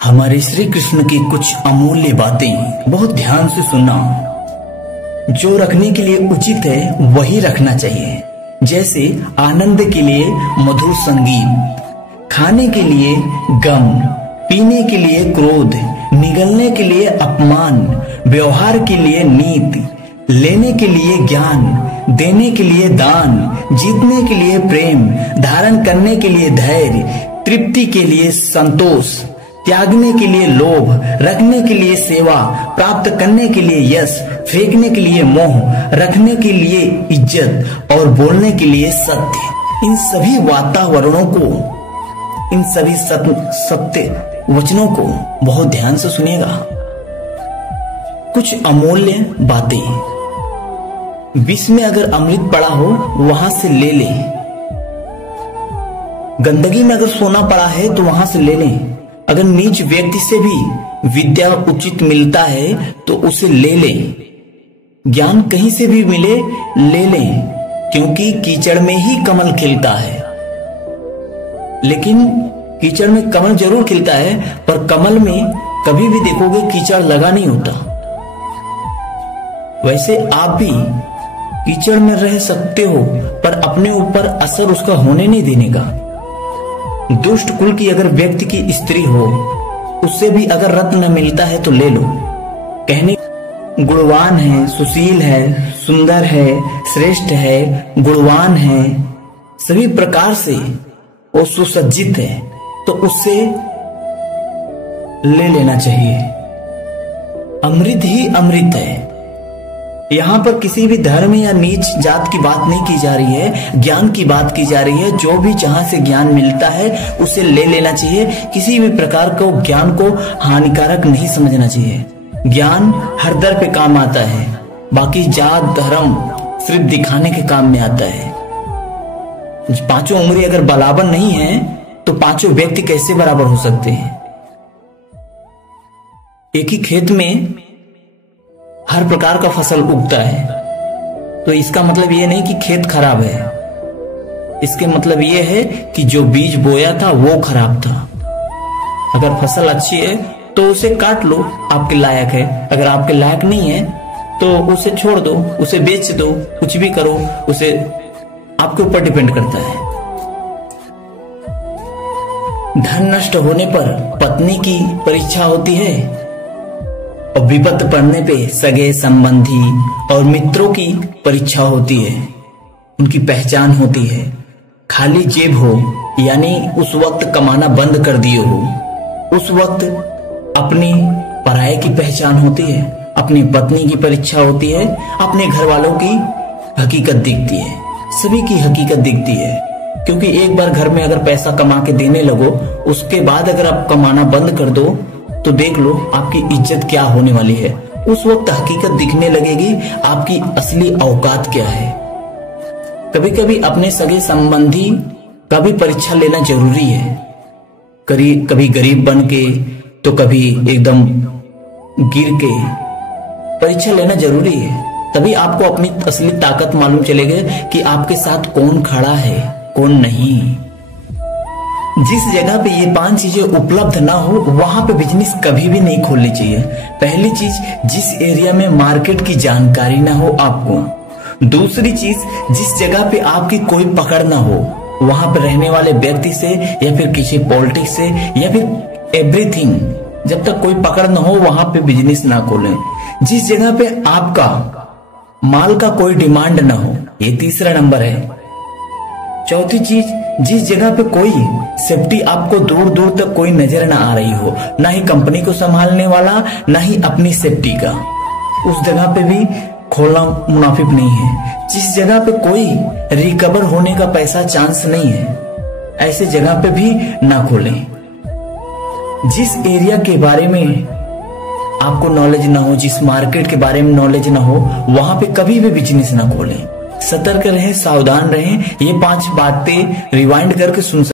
हमारे श्री कृष्ण की कुछ अमूल्य बातें बहुत ध्यान से सुनना। जो रखने के लिए उचित है वही रखना चाहिए। जैसे आनंद के लिए मधुर संगीत, खाने के लिए गम, पीने के लिए क्रोध, निगलने के लिए अपमान, व्यवहार के लिए नीति, लेने के लिए ज्ञान, देने के लिए दान, जीतने के लिए प्रेम, धारण करने के लिए धैर्य, तृप्ति के लिए संतोष, त्यागने के लिए लोभ, रखने के लिए सेवा, प्राप्त करने के लिए यश, फेंकने के लिए मोह, रखने के लिए इज्जत और बोलने के लिए सत्य। इन सभी वातावरणों को, इन सभी सत्य वचनों को बहुत ध्यान से सुनिएगा। कुछ अमूल्य बातें। विष में अगर अमृत पड़ा हो वहां से ले ले। गंदगी में अगर सोना पड़ा है तो वहां से ले लें। अगर नीच व्यक्ति से भी विद्या उचित मिलता है तो उसे ले लें। ज्ञान कहीं से भी मिले ले लें, क्योंकि कीचड़ में ही कमल खिलता है। लेकिन कीचड़ में कमल जरूर खिलता है, पर कमल में कभी भी देखोगे कीचड़ लगा नहीं होता। वैसे आप भी कीचड़ में रह सकते हो, पर अपने ऊपर असर उसका होने नहीं देने का। दुष्ट कुल की अगर व्यक्ति की स्त्री हो, उससे भी अगर रत्न मिलता है तो ले लो। कहने गुणवान है, सुशील है, सुंदर है, श्रेष्ठ है, गुणवान है, सभी प्रकार से वो सुसज्जित है, तो उससे ले लेना चाहिए। अमृत ही अमृत है। यहाँ पर किसी भी धर्म या नीच जात की बात नहीं की जा रही है, ज्ञान की बात की जा रही है। जो भी जहां से ज्ञान मिलता है उसे ले लेना चाहिए। किसी भी प्रकार को ज्ञान को हानिकारक नहीं समझना चाहिए। ज्ञान हर दर पे काम आता है, बाकी जात धर्म सिर्फ दिखाने के काम में आता है। पांचों उंगली अगर बराबर नहीं है तो पांचों व्यक्ति कैसे बराबर हो सकते हैं। एक ही खेत में हर प्रकार का फसल उगता है, तो इसका मतलब यह नहीं कि खेत खराब है। इसके मतलब यह है कि जो बीज बोया था वो खराब था। अगर फसल अच्छी है तो उसे काट लो, आपके लायक है। अगर आपके लायक नहीं है तो उसे छोड़ दो, उसे बेच दो, कुछ भी करो, उसे आपके ऊपर डिपेंड करता है। धन नष्ट होने पर पत्नी की परीक्षा होती है, और विपत्त पड़ने पे सगे संबंधी और मित्रों की परीक्षा होती है। उनकी पहचान होती है। खाली जेब हो, यानी उस वक्त कमाना बंद कर दिए हो, उस वक्त अपनी पराये की पहचान होती है, अपनी पत्नी की परीक्षा होती है, अपने घर वालों की हकीकत दिखती है, सभी की हकीकत दिखती है। क्योंकि एक बार घर में अगर पैसा कमा के देने लगो, उसके बाद अगर आप कमाना बंद कर दो तो देख लो आपकी इज्जत क्या होने वाली है। उस वक्त हकीकत दिखने लगेगी, आपकी असली औकात क्या है। कभी कभी अपने सगे संबंधी का भी परीक्षा लेना जरूरी है। कभी गरीब बन के तो कभी एकदम गिर के परीक्षा लेना जरूरी है। तभी आपको अपनी असली ताकत मालूम चलेगी कि आपके साथ कौन खड़ा है, कौन नहीं। जिस जगह पे ये 5 चीजें उपलब्ध ना हो वहां पे बिजनेस कभी भी नहीं खोलनी चाहिए। पहली चीज, जिस एरिया में मार्केट की जानकारी ना हो आपको। दूसरी चीज, जिस जगह पे आपकी कोई पकड़ ना हो, वहां पे रहने वाले व्यक्ति से या फिर किसी पॉलिटिक्स से या फिर एवरीथिंग, जब तक कोई पकड़ ना हो वहां पे बिजनेस ना खोलें। जिस जगह पे आपका माल का कोई डिमांड ना हो, ये तीसरा नंबर है। चौथी चीज, जिस जगह पे कोई सेफ्टी आपको दूर दूर तक कोई नजर ना आ रही हो, ना ही कंपनी को संभालने वाला, ना ही अपनी सेफ्टी का, उस जगह पे भी खोलना मुनाफिक नहीं है। जिस जगह पे कोई रिकवर होने का पैसा चांस नहीं है, ऐसे जगह पे भी ना खोलें। जिस एरिया के बारे में आपको नॉलेज ना हो, जिस मार्केट के बारे में नॉलेज ना हो, वहां पे कभी भी बिजनेस ना खोलें। सतर्क रहें, सावधान रहें। ये 5 बातें रिवाइंड करके सुन